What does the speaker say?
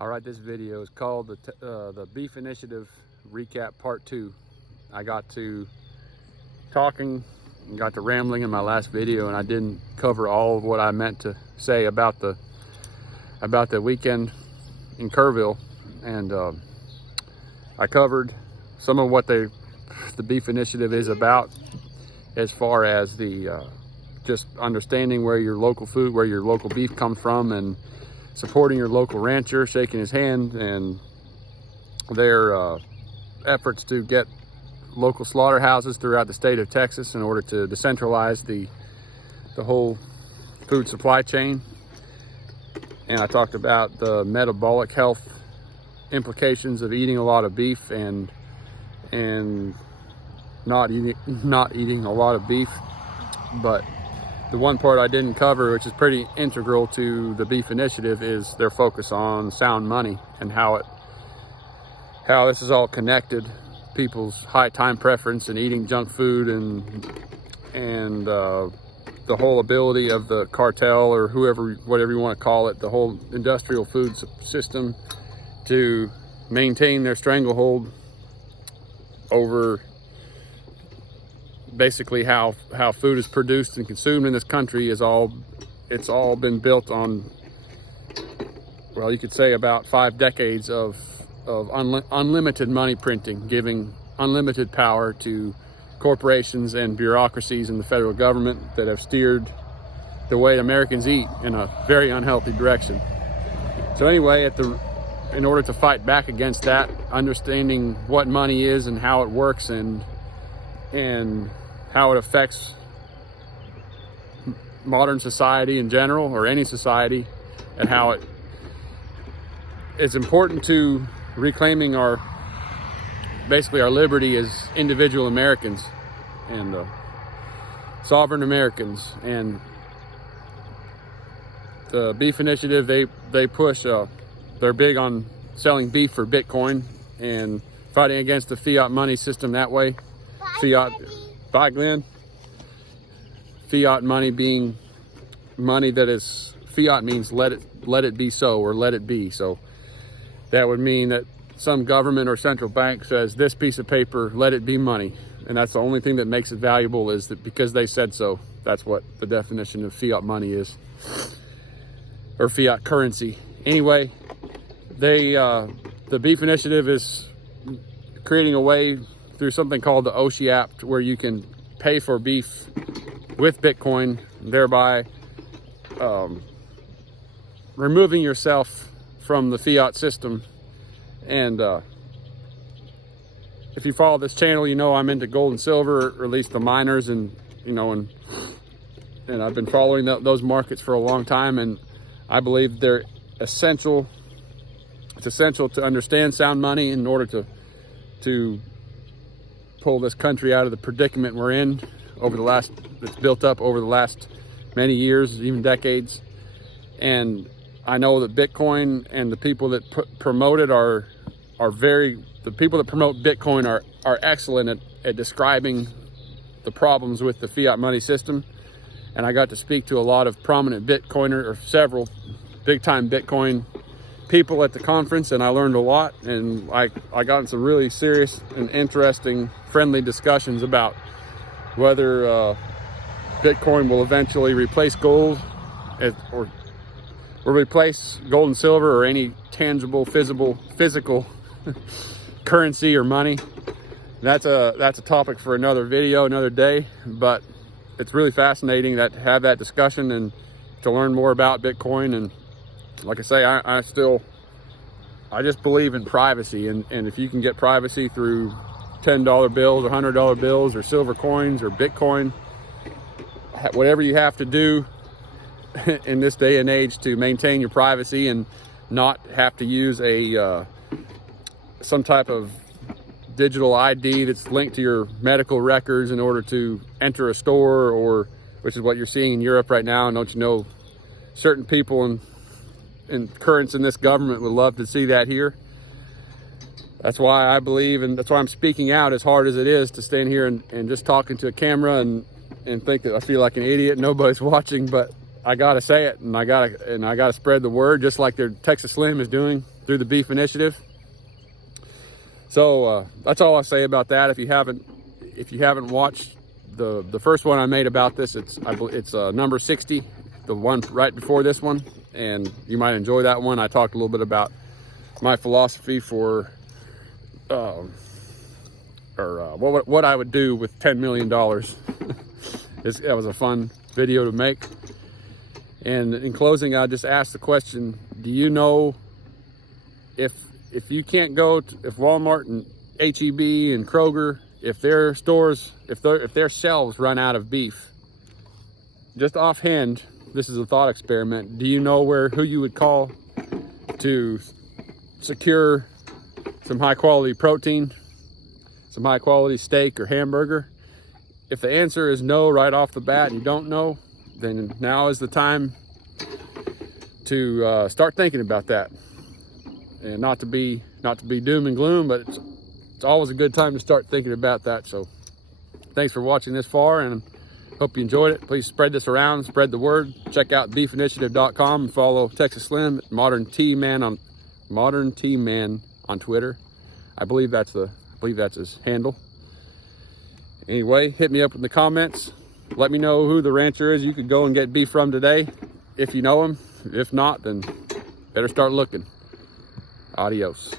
All right, this video is called the Beef Initiative Recap Part 2. I got to talking and got to rambling in my last video, and I didn't cover all of what I meant to say about the weekend in Kerrville. And I covered some of what the Beef Initiative is about, as far as the just understanding where your local food, where your local beef comes from, and supporting your local rancher, shaking his hand, and their efforts to get local slaughterhouses throughout the state of Texas in order to decentralize the whole food supply chain. And I talked about the metabolic health implications of eating a lot of beef and not eating a lot of beef. But the one part I didn't cover, which is pretty integral to the Beef Initiative, is their focus on sound money and how this is all connected. People's high time preference in eating junk food and the whole ability of the cartel, or whatever you want to call it, the whole industrial food system, to maintain their stranglehold over basically how food is produced and consumed in this country. It's all been built on, well, you could say about 5 decades of unlimited money printing, giving unlimited power to corporations and bureaucracies in the federal government that have steered the way Americans eat in a very unhealthy direction. So anyway, in order to fight back against that, understanding what money is and how it works and how it affects modern society in general, or any society, and how it's important to reclaiming basically our liberty as individual Americans and sovereign Americans. And the Beef Initiative, they push, they're big on selling beef for Bitcoin and fighting against the fiat money system that way. Bye, Glenn. Fiat money being money that is, fiat means let it be so, or let it be. So that would mean that some government or central bank says, this piece of paper, let it be money. And that's the only thing that makes it valuable, is that because they said so. That's what the definition of fiat money is, or fiat currency. Anyway, the Beef Initiative is creating a way through something called the Oshi app, where you can pay for beef with Bitcoin, thereby removing yourself from the fiat system. And if you follow this channel, you know I'm into gold and silver, or at least the miners, and I've been following those markets for a long time, and I believe they're essential. It's essential to understand sound money in order to pull this country out of the predicament we're in that's built up over the last many years, even decades. And I know that Bitcoin and the people that promote it the people that promote Bitcoin are excellent at describing the problems with the fiat money system. And I got to speak to a lot of prominent Bitcoiners, or several big time Bitcoin people at the conference, and I learned a lot. And I got in some really serious and interesting, friendly discussions about whether Bitcoin will eventually replace gold, or replace gold and silver, or any tangible, physical currency or money. That's a topic for another video, another day. But it's really fascinating to have that discussion and to learn more about Bitcoin. And like I say, I just believe in privacy, and if you can get privacy through $10 bills, or $100 bills, or silver coins, or Bitcoin, whatever you have to do in this day and age to maintain your privacy and not have to use some type of digital ID that's linked to your medical records in order to enter a store, or which is what you're seeing in Europe right now. And don't you know, certain people and currents in this government would love to see that here. That's why I believe, and that's why I'm speaking out, as hard as it is to stand here and just talking to a camera and think that I feel like an idiot, nobody's watching. But I gotta say it, and I gotta spread the word, just like their Texas Slim is doing through the Beef Initiative. So that's all I say about that. If you haven't watched the first one I made about this, it's number 60, the one right before this one, and you might enjoy that one. I talked a little bit about my philosophy for what I would do with $10 million. That was a fun video to make. And in closing, I just asked the question: do you know if you can't go to, if Walmart and H-E-B and Kroger, if their stores, if their shelves run out of beef, just offhand, this is a thought experiment, do you know who you would call to secure some high quality protein, some high quality steak or hamburger? If the answer is no right off the bat and you don't know, then now is the time to start thinking about that. And not to be doom and gloom, but it's always a good time to start thinking about that. So thanks for watching this far, and hope you enjoyed it. Please spread this around, spread the word. Check out beefinitiative.com and follow Texas Slim at Modern T Man on Twitter. I believe that's his handle. Anyway, hit me up in the comments. Let me know who the rancher is you could go and get beef from today, if you know him. If not, then better start looking. Adios.